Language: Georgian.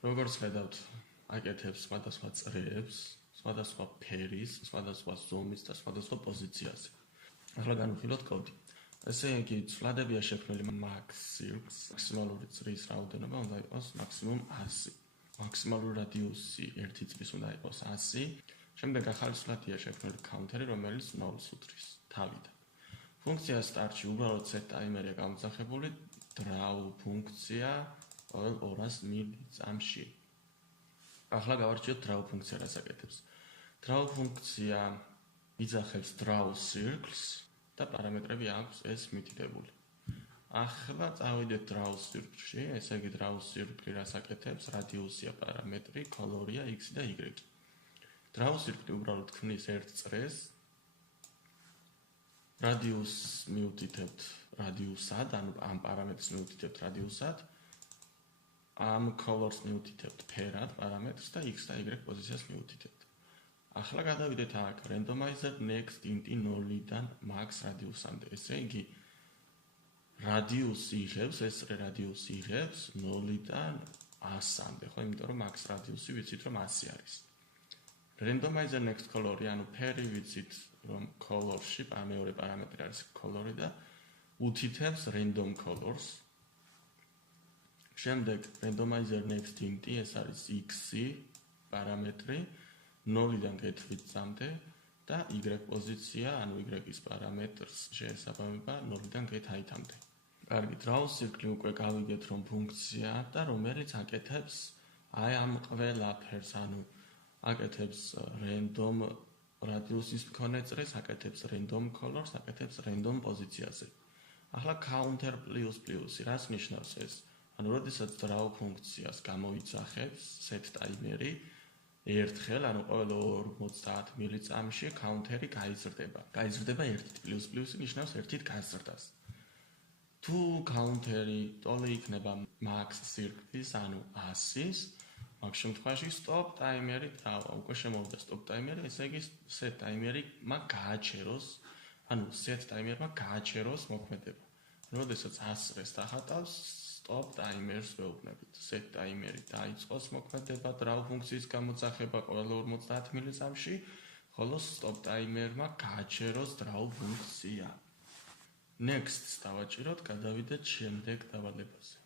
როგორც ხედავთ, აკეთებს სხვადასხვა წრეებს, სხვადასხვა ფერის, სხვადასხვა ზომის და სხვადასხვა პოზიციაზე. ახლა განვიხილოთ კოდი. ესე იგი, ცვლილებია შექმნილი max circles, მაქსიმალური წრის რაოდენობა უნდა იყოს მაქსიმუმ 100. მაქსიმალური რადიუსი ერთი წრის უნდა იყოს 100. შემდეგ ახალისფრადია შექმნილი counter-ი, რომელიც 0-ს უდრის თავიდან. ფუნქცია startში უბრალოდ set timer-ია გამოძახებული, draw ფუნქცია ყოველ 200 მილიწამში. ახლა გავარჩიოთ draw ფუნქცია რას აკეთებს. draw ფუნქცია იძახებს draw circles და პარამეტრები აქვს ეს მითითებული. ახლა წავიდეთ draw circle-ში, ესე იგი draw circle რას აკეთებს, რადიუსია პარამეტრი, color-ია x და y. draw circle უბრალოდ ქმნის ერთ წრეს, radius მიუთითებთ radius-ად, ანუ ამ პარამეტრს მიუთითებთ radius-ად, ამ colors მიუთითებთ ფერად პარამეტრს და x და y პოზიციას მიუთითებთ. ახლა გადავიდეთ აქ randomizer next int-ი 0-დან max radius-ამდე. ესე იგი radius-ი იღებს, ეს radius-ი იღებს 0-დან 100-მდე, ხო, იმიტომ რომ max radius-ი ვიცით რომ 100 არის. randomizer next color-ი, ანუ ფერი ვიცით რომ color-ში მეორე პარამეტრი არის color-ი და უთითებს random colors. შემდეგ randomizer next int-ი, ეს არის x-ი პარამეტრი 0-დან get-8-მდე და y პოზიცია, ანუ y-ის პარამეტრს შეესაბამება 0-დან get-8-მდე. კარგი, draw circle უკვე გავიგეთ რომ ფუნქცია და რომელიც აკეთებს აი ამ ყველაფერს, ანუ აკეთებს random radius-ის მქონე წრეს, აკეთებს random colors, აკეთებს random პოზიციაზე. ახლა counter ++-ი რას ნიშნავს ეს? ანუ როდესაც draw ფუნქციას გამოიძახებს set timer-ი ერთხელ, ანუ ყოველ 50 მილიწამში counter-ი გაიზრდება. გაიზრდება ერთით, ++-ი ნიშნავს ერთით გაზრდას. თუ counter-ი ტოლი იქნება max circle-ის, ანუ 100-ის, მაგ შემთხვევაში stop timer-ი უკვე შემოვიდა stop timer-ი, ესე იგი set timer-ი მაგ გააჩეროს, ანუ set timer-მა გააჩეროს მოქმედება. როდესაც ასრეს დახატავს, stop timer-ს ვეუბნებით. set timer-ი დაიწყოს მოქმედება, draw ფუნქციის გამოძახება ყოველ 50 მილიწამში, ხოლო stop timer-მა გააჩეროს draw ფუნქცია. Next-ს დავაჭიროთ, გადავიდეთ შემდეგ დავალებაზე.